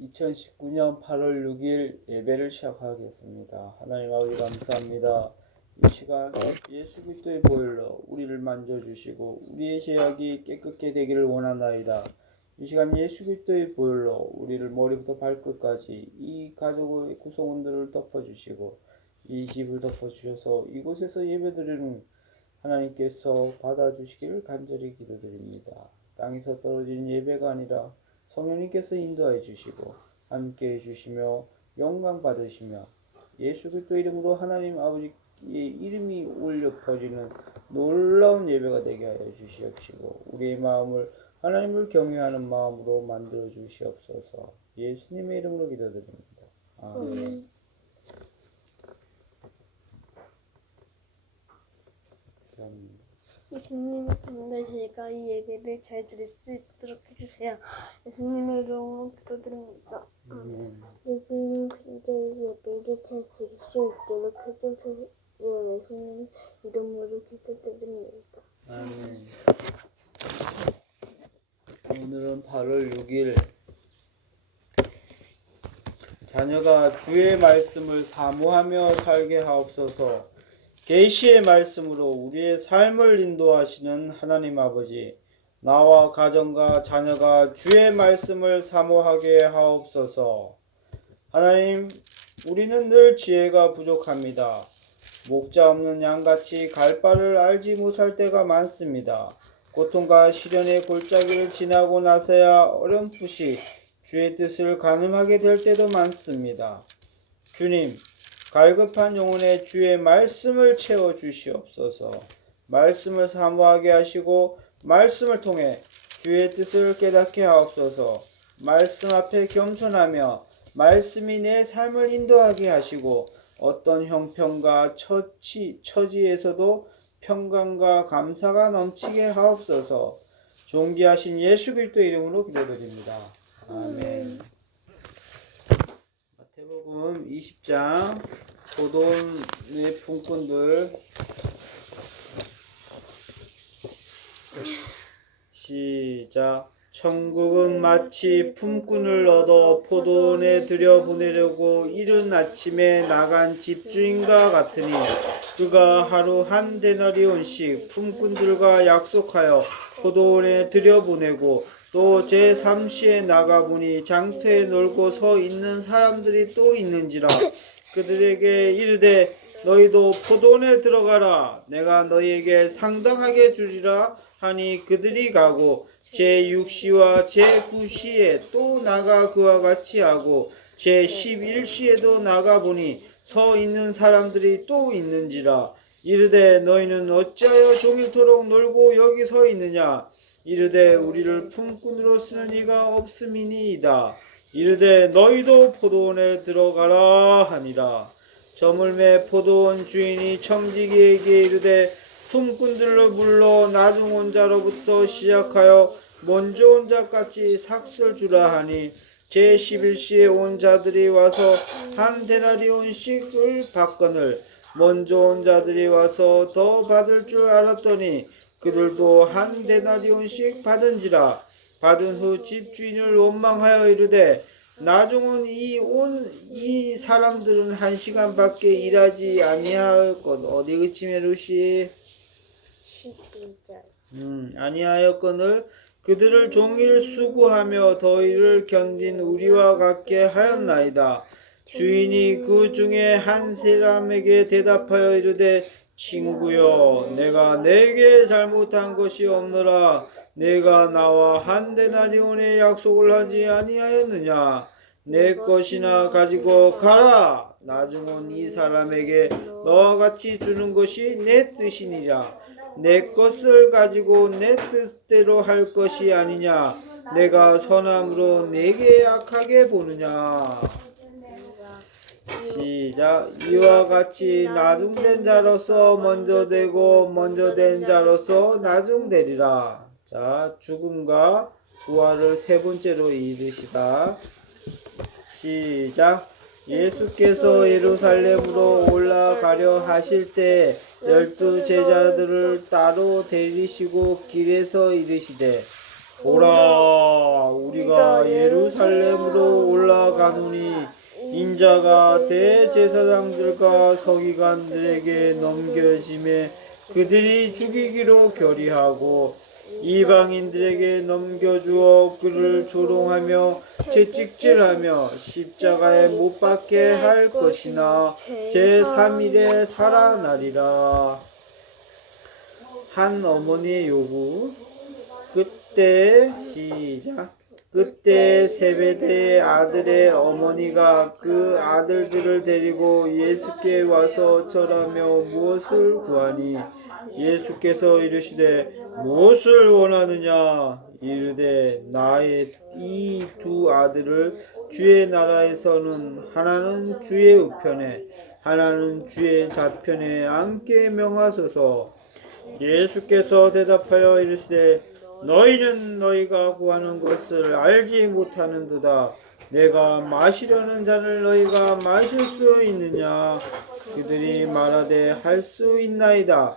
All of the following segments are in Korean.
2019년 8월 6일 예배를 시작하겠습니다. 하나님 아버지 감사합니다. 이 시간 예수 그리스도의 보혈로 우리를 만져주시고 우리의 죄악이 깨끗게 되기를 원하나이다. 이 시간 예수 그리스도의 보혈로 우리를 머리부터 발끝까지 이 가족의 구성원들을 덮어주시고 이 집을 덮어주셔서 이곳에서 예배드리는 하나님께서 받아주시기를 간절히 기도드립니다. 땅에서 떨어진 예배가 아니라 성령님께서 인도해 주시고 함께 해주시며 영광 받으시며 예수 그리스도 이름으로 하나님 아버지의 이름이 울려 퍼지는 놀라운 예배가 되게 하여 주시옵시고 우리의 마음을 하나님을 경외하는 마음으로 만들어 주시옵소서. 예수님의 이름으로 기도드립니다. 아멘. 예수님의 이름으로 저희가 이 예배를 잘 드릴 수 있도록 해주세요. 예수님의 이름으로 기도드립니다. 예수님 이 예배를 잘 드릴 수 있도록 해주세요. 예수님 이름으로 기도드립니다. 아멘. 오늘은 8월 6일 자녀가 주의 말씀을 사모하며 살게 하옵소서. 계시의 말씀으로 우리의 삶을 인도하시는 하나님 아버지, 나와 가정과 자녀가 주의 말씀을 사모하게 하옵소서. 하나님, 우리는 늘 지혜가 부족합니다. 목자 없는 양같이 갈 바를 알지 못할 때가 많습니다. 고통과 시련의 골짜기를 지나고 나서야 어렴풋이 주의 뜻을 가늠하게 될 때도 많습니다. 주님, 갈급한 영혼에 주의 말씀을 채워 주시옵소서. 말씀을 사모하게 하시고 말씀을 통해 주의 뜻을 깨닫게 하옵소서. 말씀 앞에 겸손하며 말씀이 내 삶을 인도하게 하시고 어떤 형편과 처지에서도 평강과 감사가 넘치게 하옵소서. 존귀하신 예수 그리스도 이름으로 기도드립니다. 아멘. 마태복음 20장 포도원의 품꾼들 시작. 천국은 마치 품꾼을 얻어 포도원에 들여보내려고 이른 아침에 나간 집주인과 같으니 그가 하루 한 데나리온씩 품꾼들과 약속하여 포도원에 들여보내고 또 제3시에 나가보니 장터에 놀고 서 있는 사람들이 또 있는지라. 그들에게 이르되 너희도 포도원에 들어가라. 내가 너희에게 상당하게 주리라 하니 그들이 가고 제6시와 제9시에 또 나가 그와 같이 하고 제11시에도 나가보니 서 있는 사람들이 또 있는지라. 이르되 너희는 어찌하여 종일토록 놀고 여기 서 있느냐. 이르되 우리를 품꾼으로 쓰는 이가 없음이니이다. 이르되 너희도 포도원에 들어가라 하니라. 저물매 포도원 주인이 청지기에게 이르되 품꾼들로 불러 나중 온 자로부터 시작하여 먼저 온 자까지 삭슬 주라 하니 제11시에 온 자들이 와서 한 데나리온씩을 받거늘 먼저 온 자들이 와서 더 받을 줄 알았더니 그들도 한 데나리온씩 받은지라. 받은 후 집주인을 원망하여 이르되 나중 온 이 사람들은 1시간밖에 일하지 아니하였건 어디 그치매 루시 12절 아니하였거늘 그들을 종일 수고하며 더위를 견딘 우리와 같게 하였나이다. 주인이 그 중에 한 사람에게 대답하여 이르되 친구여, 내가 내게 잘못한 것이 없노라. 내가 나와 한 데나리온의 약속을 하지 아니하였느냐. 내 것이나 가지고 가라. 나중 온 이 사람에게 너와 같이 주는 것이 내 뜻이니라. 내 것을 가지고 내 뜻대로 할 것이 아니냐. 내가 선함으로 내게 악하게 보느냐. 시작. 이와 같이 나중된 자로서 먼저 되고 먼저 된 자로서 나중되리라. 자, 죽음과 부활을 세 번째로 이르시다. 시작. 예수께서 예루살렘으로 올라가려 하실 때 12 제자들을 따로 데리시고 길에서 이르시되 보라, 우리가 예루살렘으로 가누니 인자가 대제사장들과 서기관들에게 넘겨짐에 그들이 죽이기로 결의하고 이방인들에게 넘겨주어 그를 조롱하며 채찍질하며 십자가에 못 박게 할 것이나 제3일에 살아나리라. 한 어머니의 요구. 그때 시작. 그때 세베대의 아들의 어머니가 그 아들들을 데리고 예수께 와서 절하며 무엇을 구하니 예수께서 이르시되 무엇을 원하느냐 이르되 나의 이 두 아들을 주의 나라에서는 하나는 주의 우편에 하나는 주의 좌편에 앉게 명하소서. 예수께서 대답하여 이르시되 너희는 너희가 구하는 것을 알지 못하는도다. 내가 마시려는 잔을 너희가 마실 수 있느냐? 그들이 말하되 할 수 있나이다.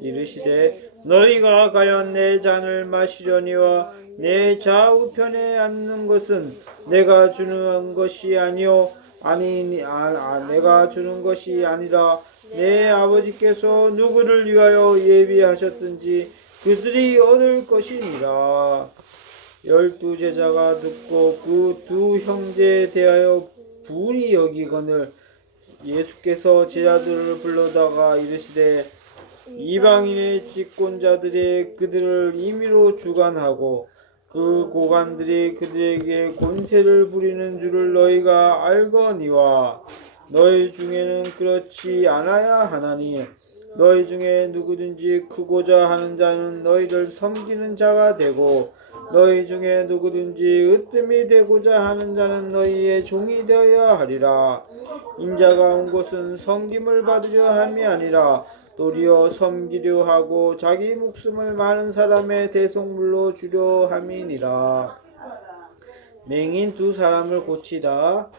이르시되 너희가 과연 내 잔을 마시려니와 내 좌우편에 앉는 것은 내가 주는 것이 아니요 내가 주는 것이 아니라 내 아버지께서 누구를 위하여 예비하셨든지 그들이 얻을 것이니라. 12 제자가 듣고 그 두 형제에 대하여 분이 여기거늘 예수께서 제자들을 불러다가 이르시되 이방인의 집권자들이 그들을 임의로 주관하고 그 고관들이 그들에게 권세를 부리는 줄을 너희가 알거니와 너희 중에는 그렇지 않아야 하나니 너희 중에 누구든지 크고자 하는 자는 너희를 섬기는 자가 되고 너희 중에 누구든지 으뜸이 되고자 하는 자는 너희의 종이 되어야 하리라. 인자가 온 것은 섬김을 받으려 함이 아니라 도리어 섬기려 하고 자기 목숨을 많은 사람의 대속물로 주려 함이니라. 맹인 두 사람을 고치시다.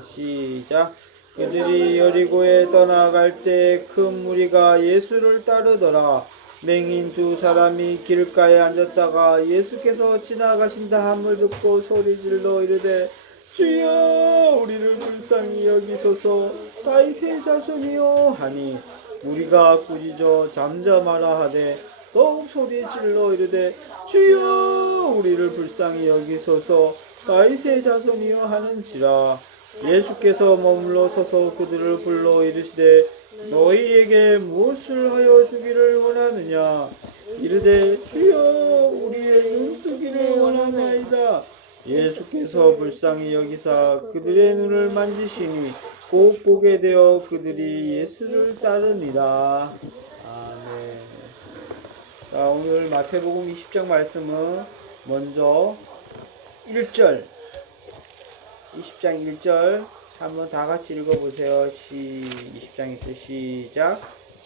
시작. 그들이 여리고에 떠나갈 때 큰 무리가 예수를 따르더라. 맹인 두 사람이 길가에 앉았다가 예수께서 지나가신다 함을 듣고 소리질러 이르되 주여 우리를 불쌍히 여기소서 다윗의 자손이요 하니 무리가 꾸짖어 잠잠하라 하되 더욱 소리질러 이르되 주여 우리를 불쌍히 여기소서 다윗의 자손이요 하는지라. 예수께서 머물러 서서 그들을 불러 이르시되 너희에게 무엇을 하여 주기를 원하느냐 이르되 주여 우리의 눈뜨기를 원하나이다. 예수께서 불쌍히 여기사 그들의 눈을 만지시니 곧 보게 되어 그들이 예수를 따르니라. 아멘. 자, 오늘 마태복음 20장 말씀은 먼저 1절 20장 1절 한번 다 같이 읽어보세요. 20장 1절 시작.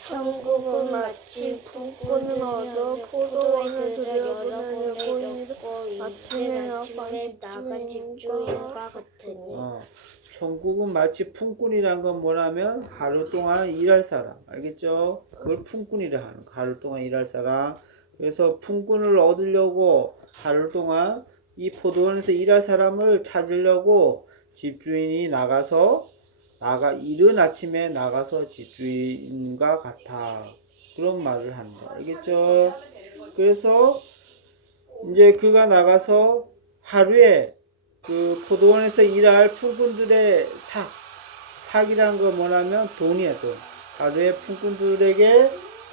천국은 마치 품꾼을 얻어 포도원을 들여보내는 여고인을 아침에 나간 집주인과 같으니. 천국은 마치 품꾼이란 건 뭐냐면 하루 동안 일할 사람, 알겠죠? 그걸 품꾼이라 하는 거. 하루 동안 일할 사람. 그래서 품꾼을 얻으려고 하루 동안 이 포도원에서 일할 사람을 찾으려고 집주인이 이른 아침에 나가서 집주인과 같아. 그런 말을 하는 거. 알겠죠? 그래서 이제 그가 나가서 하루에 그 포도원에서 일할 품꾼들의 삭이라는 건 뭐냐면 돈이야, 돈. 하루에 품꾼들에게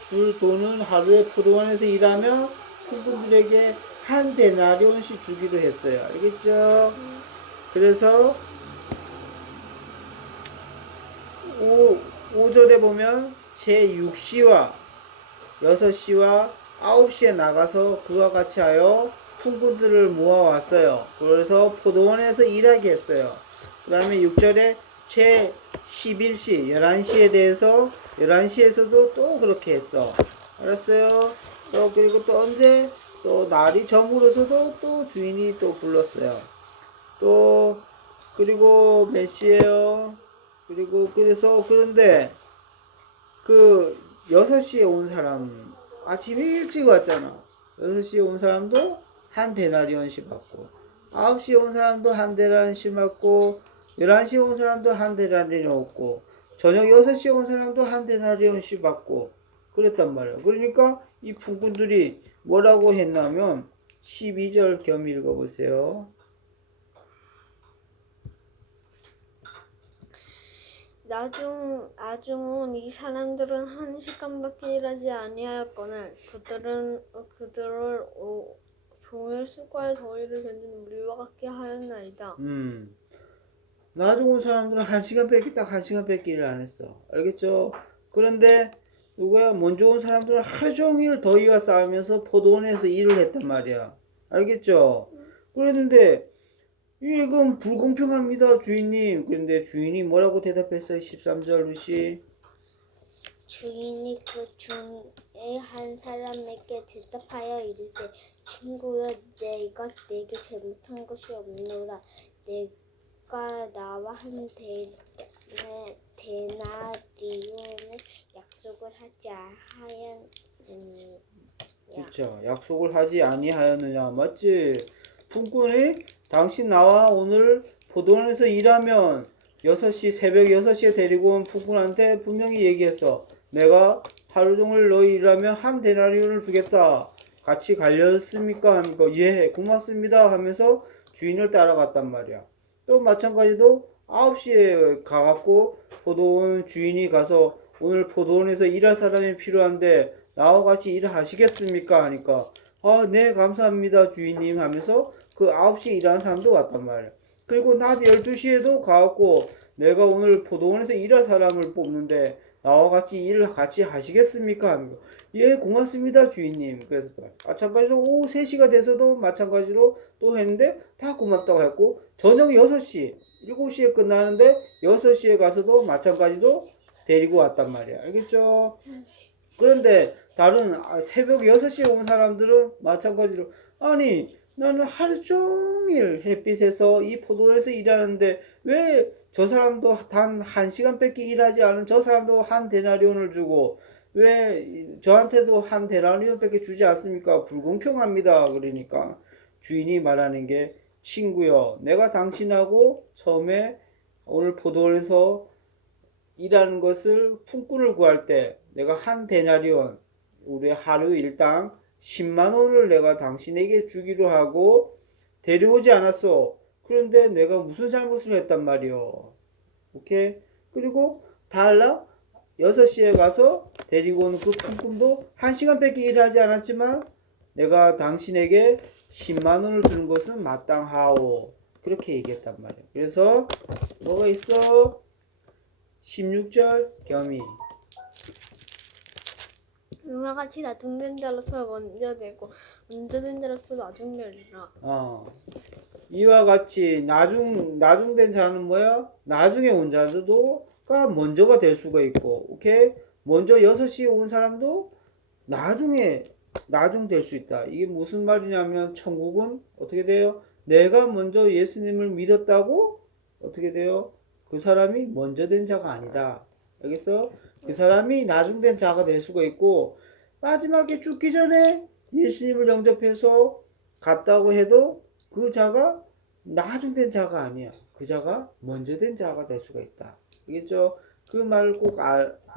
줄 돈은 하루에 포도원에서 일하면 품꾼들에게 한 데나리온씩 주기로 했어요. 알겠죠? 그래서 5절에 보면 제6시와 6시와 9시에 나가서 그와 같이 하여 품꾼들을 모아왔어요. 그래서 포도원에서 일하게 했어요. 그 다음에 6절에 제11시 11시에 대해서 11시에서도 또 그렇게 했어. 알았어요? 그리고 또 언제? 또 날이 저물어서도 또 주인이 또 불렀어요. 또 그리고 몇 시에요? 그런데 그 6시에 온 사람 아침에 일찍 왔잖아. 6시에 온 사람도 한 데나리온씩 받고 9시에 온 사람도 한 대나리씩 맞고 11시에 온 사람도 한 대나리를 얻고 저녁 6시에 온 사람도 한 대나리씩 받고 그랬단 말이에요. 그러니까 이 풍꾼들이 뭐라고 했냐면 12절 겸 읽어보세요. 나중은 이 사람들은 1시간밖에 일하지 아니하였거늘 그들을 종일 수고의 더위를 견디는 우리와 같게 하였나이다. 나중 온 사람들은 1시간밖에 딱 1시간밖에 일을 안 했어. 알겠죠? 그런데 누구야? 먼저 온 사람들은 하루 종일 더위가 쌓이면서 포도원에서 일을 했단 말이야. 알겠죠? 그랬는데 이건 불공평합니다, 주인님. 그런데 주인이 뭐라고 대답했어요? 13절 루시. 주인이 그 중에 한 사람에게 대답하여 이르되 친구여 내가 내게 잘못한 것이 없노라. 내가 나와 한 데나리온을 약속을 하지 하였느냐. 그렇죠. 약속을 하지 아니하였느냐. 맞지? 품꾼이 당신 나와 오늘 포도원에서 일하면 6시 새벽 6시에 데리고 온 품꾼한테 분명히 얘기했어. 내가 하루 종일 너희 일하면 한 데나리온을 주겠다. 같이 갈렸습니까? 하니까 예 고맙습니다 하면서 주인을 따라갔단 말이야. 또 마찬가지로 9시에 가갖고 포도원 주인이 가서 오늘 포도원에서 일할 사람이 필요한데 나와 같이 일하시겠습니까? 하니까 네 감사합니다 주인님 하면서 그 9시에 일하는 사람도 왔단 말이야. 그리고 낮 12시에도 가갖고 내가 오늘 포도원에서 일할 사람을 뽑는데 나와 같이 일을 같이 하시겠습니까? 하는 거. 예 고맙습니다 주인님. 그래서 마찬가지로 오후 3시가 돼서도 마찬가지로 또 했는데 다 고맙다고 했고 저녁 6시 7시에 끝나는데 6시에 가서도 마찬가지로 데리고 왔단 말이야. 알겠죠? 그런데 다른 새벽 6시에 온 사람들은 마찬가지로 아니 나는 하루 종일 햇빛에서 이 포도원에서 일하는데 왜 저 사람도 단 1시간밖에 일하지 않은 저 사람도 한 데나리온을 주고 왜 저한테도 한 데나리온밖에 주지 않습니까? 불공평합니다. 그러니까 주인이 말하는 게 친구여 내가 당신하고 처음에 오늘 포도원에서 일하는 것을 품꾼을 구할 때 내가 한 데나리온 우리 하루 일당 10만 원을 내가 당신에게 주기로 하고 데려오지 않았어. 그런데 내가 무슨 잘못을 했단 말이오. 오케이? 그리고 달라 6시에 가서 데리고 오는 그 품꾼도 1시간밖에 일하지 않았지만 내가 당신에게 10만 원을 주는 것은 마땅하오. 그렇게 얘기했단 말이야. 그래서 뭐가 있어? 16절 겸이 이와 같이 나중된 자로서 먼저 되고 먼저 된 자로서 나중되리라. 이와 같이 나중된 자는 뭐야? 나중에 온 자들도가 먼저가 될 수가 있고, 오케이? 먼저 6시에 온 사람도 나중에 나중 될 수 있다. 이게 무슨 말이냐면 천국은 어떻게 돼요? 내가 먼저 예수님을 믿었다고 어떻게 돼요? 그 사람이 먼저 된 자가 아니다. 알겠어? 그 사람이 나중된 자가 될 수가 있고 마지막에 죽기 전에 예수님을 영접해서 갔다고 해도 그 자가 나중된 자가 아니야. 그 자가 먼저 된 자가 될 수가 있다. 알겠죠? 그 말을 꼭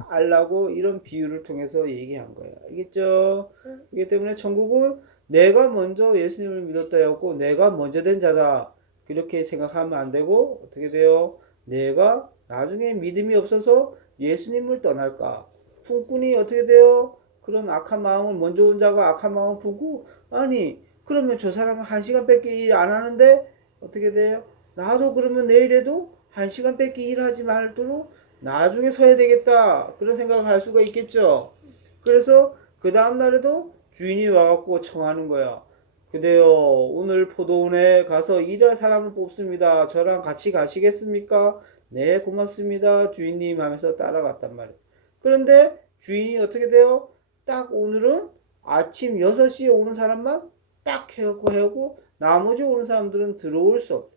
알라고 이런 비유를 통해서 얘기한 거야. 알겠죠? 그렇기 때문에 천국은 내가 먼저 예수님을 믿었다 했고 내가 먼저 된 자다. 그렇게 생각하면 안 되고 어떻게 돼요? 내가 나중에 믿음이 없어서 예수님을 떠날까? 품꾼이 어떻게 돼요? 그런 악한 마음을 먼저 온 자가 악한 마음을 품고 아니 그러면 저 사람은 1시간밖에 일 안 하는데 어떻게 돼요? 나도 그러면 내일에도 1시간밖에 일하지 말도록 나중에 서야 되겠다. 그런 생각을 할 수가 있겠죠. 그래서 그 다음 날에도 주인이 와갖고 청하는 거야. 그대요 오늘 포도원에 가서 일할 사람을 뽑습니다. 저랑 같이 가시겠습니까? 네 고맙습니다 주인님 하면서 따라갔단 말이에요. 그런데 주인이 어떻게 돼요? 딱 오늘은 아침 6시에 오는 사람만 딱 해갖고 나머지 오는 사람들은 들어올 수 없어.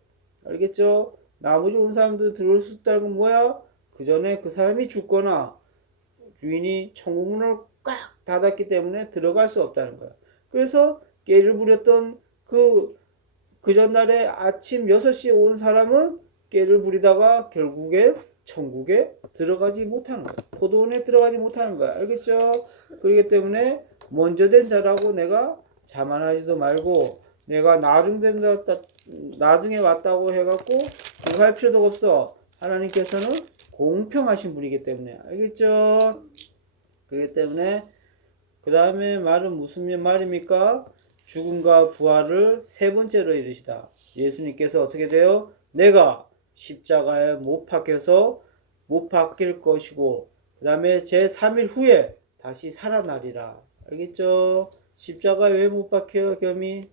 알겠죠? 나머지 오는 사람들은 들어올 수 없다는 건 뭐야? 그 전에 그 사람이 죽거나 주인이 천국문을 꽉 닫았기 때문에 들어갈 수 없다는 거야. 그래서 깨를 부렸던 그 그 전날에 아침 6시에 온 사람은 깨를 부리다가 결국에 천국에 들어가지 못하는 거야. 포도원에 들어가지 못하는 거야. 알겠죠? 그렇기 때문에 먼저 된 자라고 내가 자만하지도 말고 내가 나중에 왔다고 해갖고 그거 할 필요도 없어. 하나님께서는 공평하신 분이기 때문에. 알겠죠? 그렇기 때문에 그 다음에 말은 무슨 말입니까? 죽음과 부활을 세 번째로 이르시다. 예수님께서 어떻게 돼요? 내가 십자가에 못 박힐 것이고 그 다음에 제3일 후에 다시 살아나리라. 알겠죠? 십자가에 왜 못 박혀요, 겸이?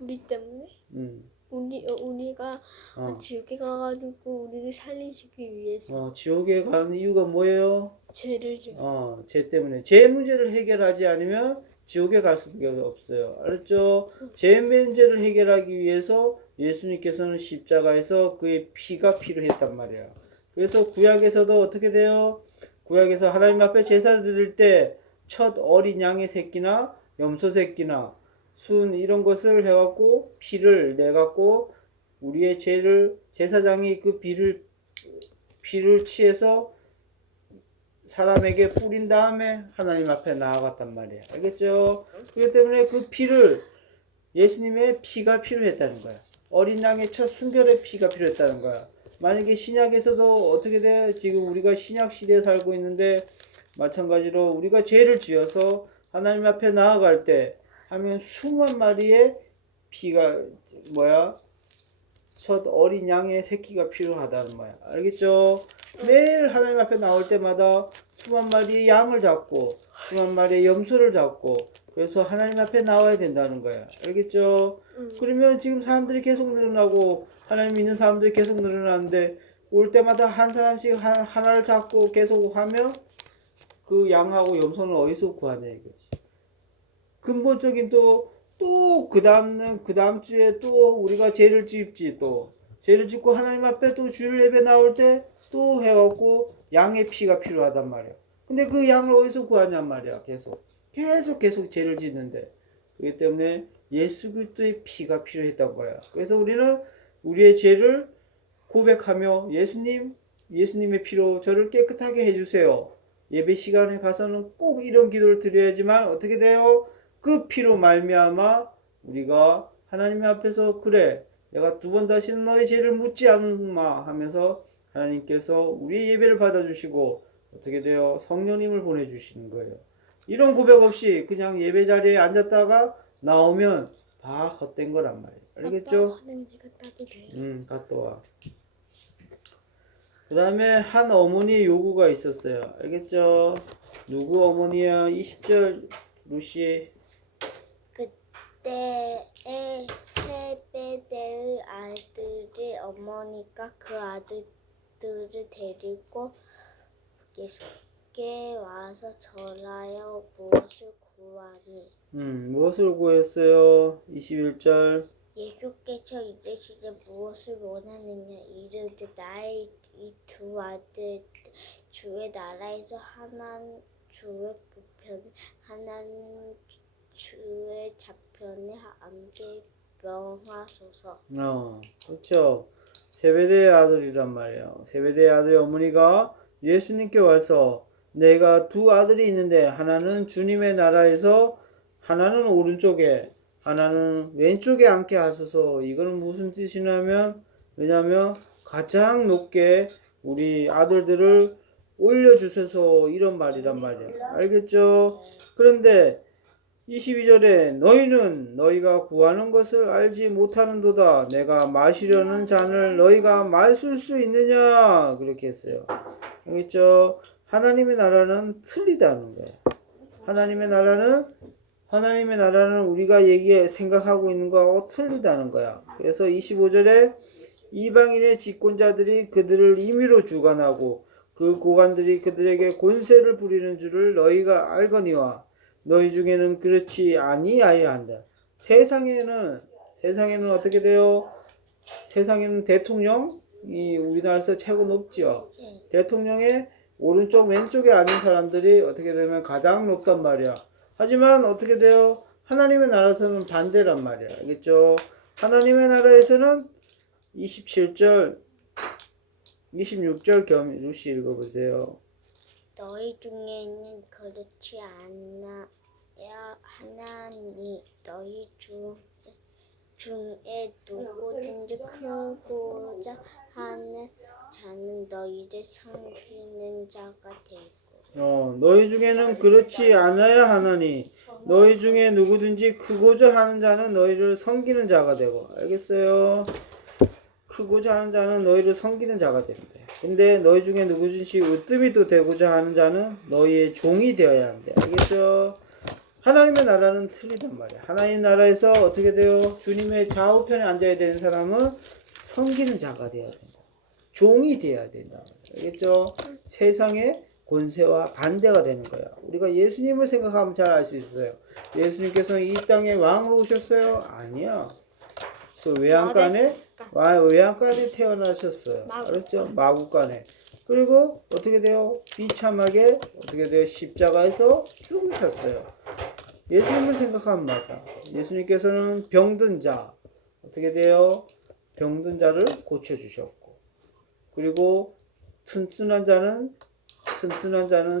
우리 때문에? 음. 우리가 어. 지옥에 가가지고 우리를 살리시기 위해서 지옥에 가는 이유가 뭐예요? 죄를 져. 죄 때문에. 죄 문제를 해결하지 않으면 지옥에 갈 수밖에 없어요. 알았죠? 죄 문제를 해결하기 위해서 예수님께서는 십자가에서 그의 피가 필요했단 말이야. 그래서 구약에서도 어떻게 돼요? 구약에서 하나님 앞에 제사 드릴 때 첫 어린 양의 새끼나 염소 새끼나 순 이런 것을 해갖고 피를 내갖고 우리의 죄를 제사장이 그 피를 취해서 사람에게 뿌린 다음에 하나님 앞에 나아갔단 말이에요. 알겠죠? 그렇기 때문에 그 피를 예수님의 피가 필요했다는 거야. 어린 양의 첫 순결의 피가 필요했다는 거야. 만약에 신약에서도 어떻게 돼? 지금 우리가 신약 시대에 살고 있는데 마찬가지로 우리가 죄를 지어서 하나님 앞에 나아갈 때 하면 수만 마리의 피가 첫 어린 양의 새끼가 필요하다는 거야. 알겠죠? 매일 하나님 앞에 나올 때마다 수만 마리의 양을 잡고 수만 마리의 염소를 잡고 그래서 하나님 앞에 나와야 된다는 거야. 알겠죠? 그러면 지금 사람들이 계속 늘어나고 하나님 믿는 사람들이 계속 늘어나는데 올 때마다 한 사람씩 하나를 잡고 계속 하면 그 양하고 염소는 어디서 구하냐 이거지. 근본적인 또 그 다음 주에 또 우리가 죄를 짓지 또 죄를 짓고 하나님 앞에 또 주일 예배 나올 때 또 해갖고 양의 피가 필요하단 말이야. 근데 그 양을 어디서 구하냔 말이야. 계속 죄를 짓는데 그렇기 때문에 예수 그리스도의 피가 필요했던 거야. 그래서 우리는 우리의 죄를 고백하며 예수님의 피로 저를 깨끗하게 해주세요. 예배 시간에 가서는 꼭 이런 기도를 드려야지만 어떻게 돼요? 그 피로 말미암아 우리가 하나님 앞에서 그래 내가 두 번 다시는 너의 죄를 묻지 않마 하면서 하나님께서 우리의 예배를 받아주시고 어떻게 돼요? 성령님을 보내주시는 거예요. 이런 고백 없이 그냥 예배 자리에 앉았다가 나오면 다 헛된 거란 말이에요. 알겠죠? 아빠 화장지 갔다 와도 돼요? 갔다 와. 그 다음에 한 어머니의 요구가 있었어요. 알겠죠? 누구 어머니야? 20절 루시. 그때에 세베대의 아들이 어머니가 그 아들들을 데리고 예수께 와서 전하여 무엇을 구하니? 무엇을 구했어요? 21절. 예수께서 이르시되 무엇을 원하느냐? 이르되 나의 이 두 아들 주의 나라에서 하나는 주의 보편에 하나는 주의 좌편에 함께 명하소서. 그렇죠. 세베대의 아들이란 말이에요. 세베대의 아들의 어머니가 예수님께 와서 내가 두 아들이 있는데 하나는 주님의 나라에서 하나는 오른쪽에 하나는 왼쪽에 앉게 하소서. 이거는 무슨 뜻이냐면 왜냐하면 가장 높게 우리 아들들을 올려주셔서 이런 말이란 말이에요. 알겠죠? 그런데 22절에 너희는 너희가 구하는 것을 알지 못하는도다. 내가 마시려는 잔을 너희가 마실 수 있느냐? 그렇게 했어요. 알겠죠? 하나님의 나라는 틀리다는 거예요. 하나님의 나라는 우리가 생각하고 있는 거하고 틀리다는 거야. 그래서 25절에 이방인의 집권자들이 그들을 임의로 주관하고 그 고관들이 그들에게 권세를 부리는 줄을 너희가 알거니와 너희 중에는 그렇지 아니하여야 한다. 세상에는 어떻게 돼요? 세상에는 대통령이 우리나라에서 최고 높지요. 대통령의 오른쪽 왼쪽에 앉은 사람들이 어떻게 되면 가장 높단 말이야. 하지만 어떻게 돼요? 하나님의 나라에서는 반대란 말이야. 알겠죠? 하나님의 나라에서는 27절, 26절 겸 루시 읽어보세요. 너희 중에는 그렇지 않아야 하나니 너희 중에 누구든지 크고자 하는 자는 너희를 섬기는 자가 되고 너희 중에는 그렇지 않아야 하나니 너희 중에 누구든지 크고자 하는 자는 너희를 섬기는 자가 되고. 알겠어요? 크고자 하는 자는 너희를 섬기는 자가 된대. 근데 너희 중에 누구든지 으뜸이 또 되고자 하는 자는 너희의 종이 되어야 한대. 알겠죠? 하나님의 나라는 틀리단 말이야. 하나님 나라에서 어떻게 돼요? 주님의 좌우편에 앉아야 되는 사람은 섬기는 자가 돼야 된다. 종이 돼야 된다. 알겠죠? 세상의 권세와 반대가 되는 거야. 우리가 예수님을 생각하면 잘 알 수 있어요. 예수님께서는 이 땅에 왕으로 오셨어요? 아니야. 그래서 외양간에 태어나셨어요. 알았죠? 마구간에. 그리고 어떻게 돼요? 비참하게 어떻게 돼요? 십자가에서 죽으셨어요. 예수님을 생각하면 맞아. 예수님께서는 병든 자 어떻게 돼요? 병든 자를 고쳐주셨고, 그리고 튼튼한 자는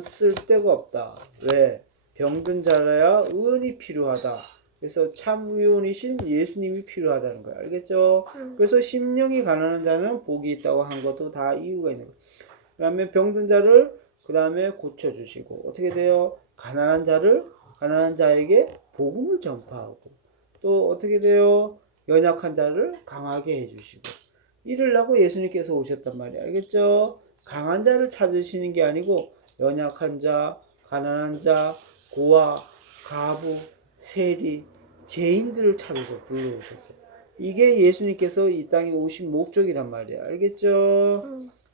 쓸데가 없다. 왜? 병든 자라야 의원이 필요하다. 그래서 참 의원이신 예수님이 필요하다는 거야. 알겠죠? 그래서 심령이 가난한 자는 복이 있다고 한 것도 다 이유가 있는 거야. 그 다음에 병든 자를 그 다음에 고쳐주시고, 어떻게 돼요? 가난한 자에게 복음을 전파하고, 또 어떻게 돼요? 연약한 자를 강하게 해주시고. 이러려고 예수님께서 오셨단 말이야. 알겠죠? 강한 자를 찾으시는 게 아니고 연약한 자, 가난한 자, 고아, 가부, 세리, 죄인들을 찾아서 불러오셨어요. 이게 예수님께서 이 땅에 오신 목적이란 말이야. 알겠죠?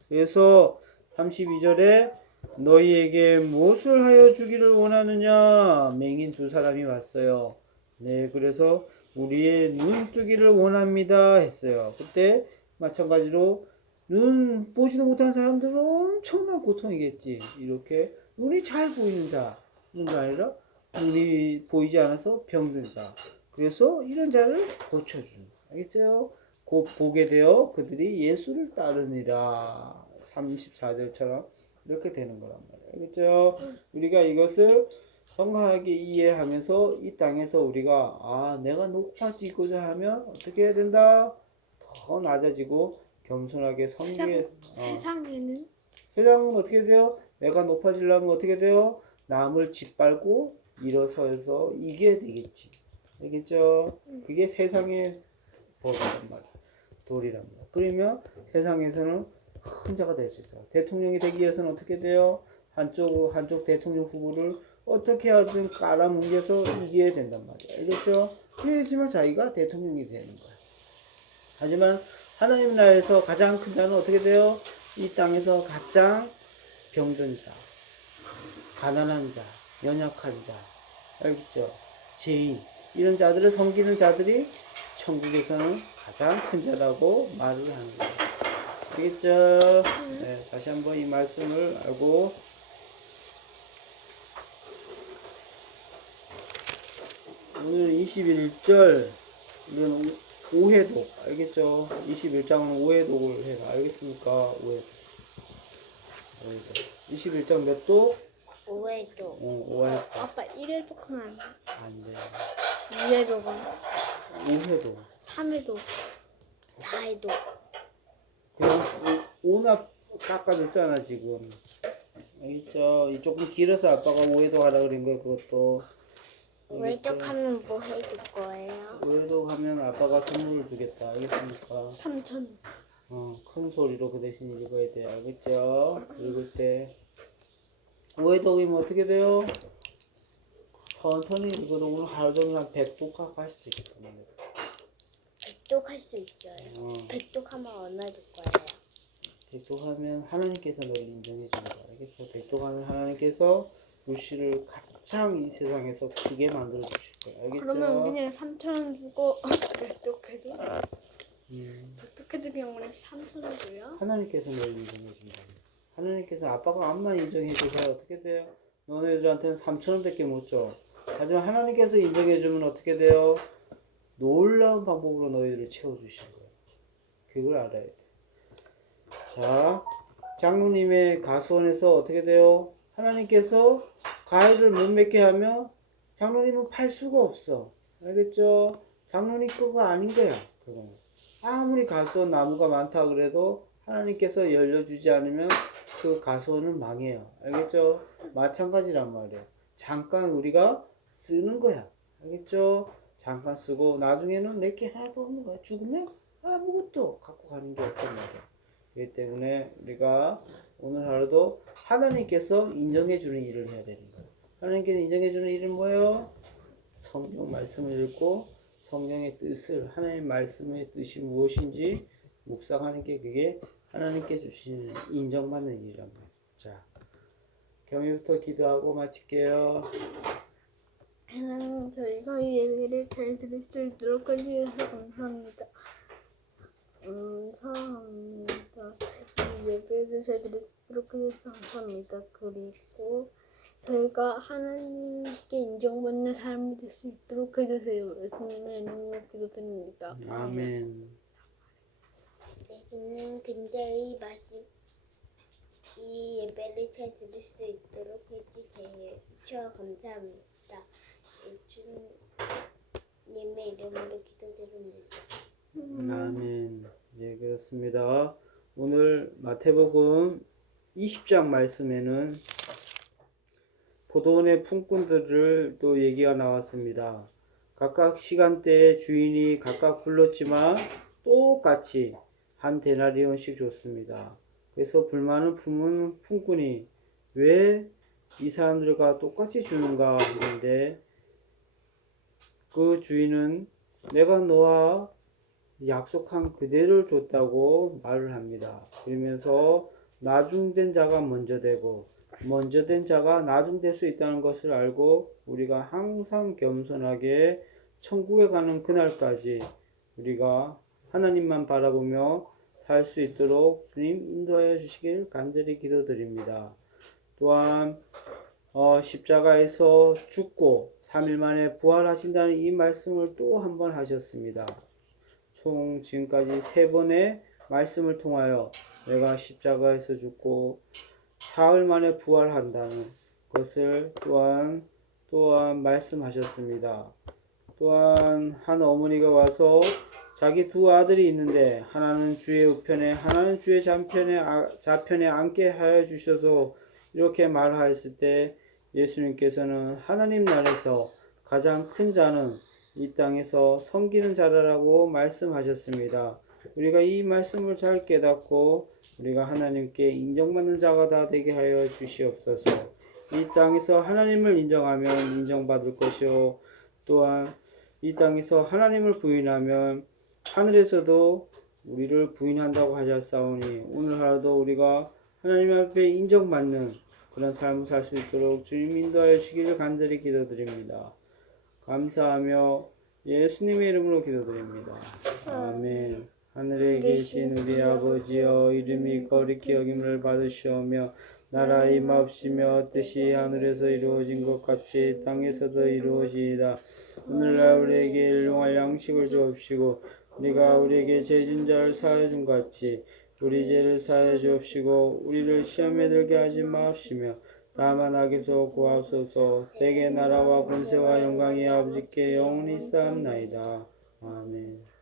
그래서 32절에 너희에게 무엇을 하여 주기를 원하느냐? 맹인 두 사람이 왔어요. 네, 그래서 우리의 눈 뜨기를 원합니다 했어요. 그때 마찬가지로 눈 보지도 못한 사람들은 엄청난 고통이겠지. 이렇게 눈이 잘 보이는 자가 아니라 눈이 보이지 않아서 병든 자. 그래서 이런 자를 고쳐주는. 알겠죠? 곧 보게 되어 그들이 예수를 따르니라. 34절처럼 이렇게 되는 거란 말이에요. 알겠죠? 우리가 이것을 정확하게 이해하면서 이 땅에서 우리가 내가 높아지고자 하면 어떻게 해야 된다? 더 낮아지고 겸손하게 세상에는 세상은 어떻게 돼요? 내가 높아지려면 어떻게 돼요? 남을 짓밟고 일어서서 이겨야 되겠지. 알겠죠? 그게 세상의 법이란 말이야. 도리란 말이야. 그러면 세상에서는 큰 자가 될 수 있어요. 대통령이 되기 위해서는 어떻게 돼요? 한쪽 대통령 후보를 어떻게 하든 깔아뭉개서 이겨야 된단 말이야. 알겠죠? 그래야지만 자기가 대통령이 되는 거야. 하지만 하나님 나라에서 가장 큰 자는 어떻게 돼요? 이 땅에서 가장 병든 자, 가난한 자, 연약한 자, 알겠죠? 죄인, 이런 자들을 섬기는 자들이 천국에서는 가장 큰 자라고 말을 하는 거예요. 알겠죠? 네, 다시 한번 이 말씀을 알고 오늘 21절 우리는 오해독 알겠죠? 21장은 오해독을 해라. 알겠습니까? 오해독. 21장 몇 독? 오해도. 오해독. 아빠 1회도 하면 안 돼. 2회도 오해독. 3회도 4회도 그냥 오나 깎아줬잖아 지금. 알겠죠? 이 조금 길어서 아빠가 오해독 하라 그런 거야 그것도. 외적하면 뭐 해줄 거예요? 오해독 하면 아빠가 선물을 주겠다. 알겠습니까? 3천. 큰 소리로 그 대신 읽어야 돼. 알겠죠? 읽을 때. 오해독이면 어떻게 돼요? 천천히 읽어도 오늘 하루 종일 한 100독 할 수도 있겠다. 100독 할 수 있어요. 100독 하면 얼마 줄 거예요? 100독 하면 하나님께서 너를 인정해 주는 거야. 알겠어? 100독 하면 하나님께서 루시를 가장 이 세상에서 크게 만들어 주실 거야. 알겠죠? 그러면 우리는 3,000원 주고 100독 해도? 100독 해도 그냥 우리 3,000원 줘요? 하나님께서 너를 인정해 준다. 하나님께서 아빠가 암만 인정해 줘서 어떻게 돼요? 너네들한테는 3,000원밖에 못 줘. 하지만 하나님께서 인정해 주면 어떻게 돼요? 놀라운 방법으로 너희들을 채워주시는 거예요. 그걸 알아야 돼. 자, 장로님의 가수원에서 어떻게 돼요? 하나님께서 과일을 못 맺게 하면 장로님은 팔 수가 없어. 알겠죠? 장로님 거가 아닌 거야. 그거는. 아무리 가수원 나무가 많다 그래도 하나님께서 열려주지 않으면 그 가수원은 망해요. 알겠죠? 마찬가지란 말이에요. 잠깐 우리가 쓰는 거야. 알겠죠? 잠깐 쓰고 나중에는 내게 하나도 없는 거야. 죽으면 아무것도 갖고 가는 게 없단 말이야. 그렇기 때문에 우리가 오늘 하루도 하나님께서 인정해주는 일을 해야 되는 거예요. 하나님께서 인정해주는 일은 뭐예요? 성경 말씀을 읽고 성경의 뜻을, 하나님의 말씀의 뜻이 무엇인지 묵상하는 게 그게 하나님께 주시는 인정받는 일이란 말이에요. 자, 경희부터 기도하고 마칠게요. 하나님, 저희가 이 예배를 잘 들을 수 있도록 해주셔서 감사합니다. 감사합니다. 이 예배를 잘 들을 수 있도록 해주셔서 감사합니다. 그리고 저희가 하나님께 인정받는 사람이 될 수 있도록 해주세요. 예수님의 이름으로 기도드립니다. 아멘. 예수님, 이 예배를 잘 들을 수 있도록 해주세요. 감사합니다. 예수님의 이름으로 기도드립니다. 아멘. 예, 그렇습니다. 오늘 마태복음 20장 말씀에는 포도원의 품꾼들을 또 얘기가 나왔습니다. 각각 시간대에 주인이 각각 불렀지만 똑같이 한 데나리온씩 줬습니다. 그래서 불만을 품은 품꾼이 왜 이 사람들과 똑같이 주는가 하는데 그 주인은 내가 너와 약속한 그대를 줬다고 말을 합니다. 그러면서 나중된 자가 먼저 되고 먼저 된 자가 나중될 수 있다는 것을 알고 우리가 항상 겸손하게 천국에 가는 그날까지 우리가 하나님만 바라보며 살 수 있도록 주님 인도하여 주시길 간절히 기도드립니다. 또한 십자가에서 죽고 3일 만에 부활하신다는 이 말씀을 또 한 번 하셨습니다. 총 지금까지 3번의 말씀을 통하여 내가 십자가에서 죽고 사흘 만에 부활한다는 것을 또한 말씀하셨습니다. 또한 한 어머니가 와서 자기 두 아들이 있는데 하나는 주의 우편에 하나는 주의 좌편에 앉게 하여 주셔서 이렇게 말하였을 때 예수님께서는 하나님 나라에서 가장 큰 자는 이 땅에서 섬기는 자라라고 말씀하셨습니다. 우리가 이 말씀을 잘 깨닫고 우리가 하나님께 인정받는 자가 다 되게 하여 주시옵소서. 이 땅에서 하나님을 인정하면 인정받을 것이요 또한 이 땅에서 하나님을 부인하면 하늘에서도 우리를 부인한다고 하셨사오니 오늘 하루도 우리가 하나님 앞에 인정받는 그런 삶을 살 수 있도록 주님 인도하여 주시기를 간절히 기도드립니다. 감사하며 예수님의 이름으로 기도드립니다. 아멘. 하늘에 계신 우리 아버지여 이름이 거룩히 여김을 받으시오며 나라 임하옵시며 뜻이 하늘에서 이루어진 것 같이 땅에서도 이루어지이다. 오늘날 우리에게 일용할 양식을 주옵시고 우리가 우리에게 죄진 자를 사하여 준 같이 우리 죄를 사하여 주옵시고 우리를 시험에 들게 하지 마옵시며 다만 악에서 구하옵소서. 대개 나라와 권세와 영광이 아버지께 영원히 쌓옵나이다. 아멘.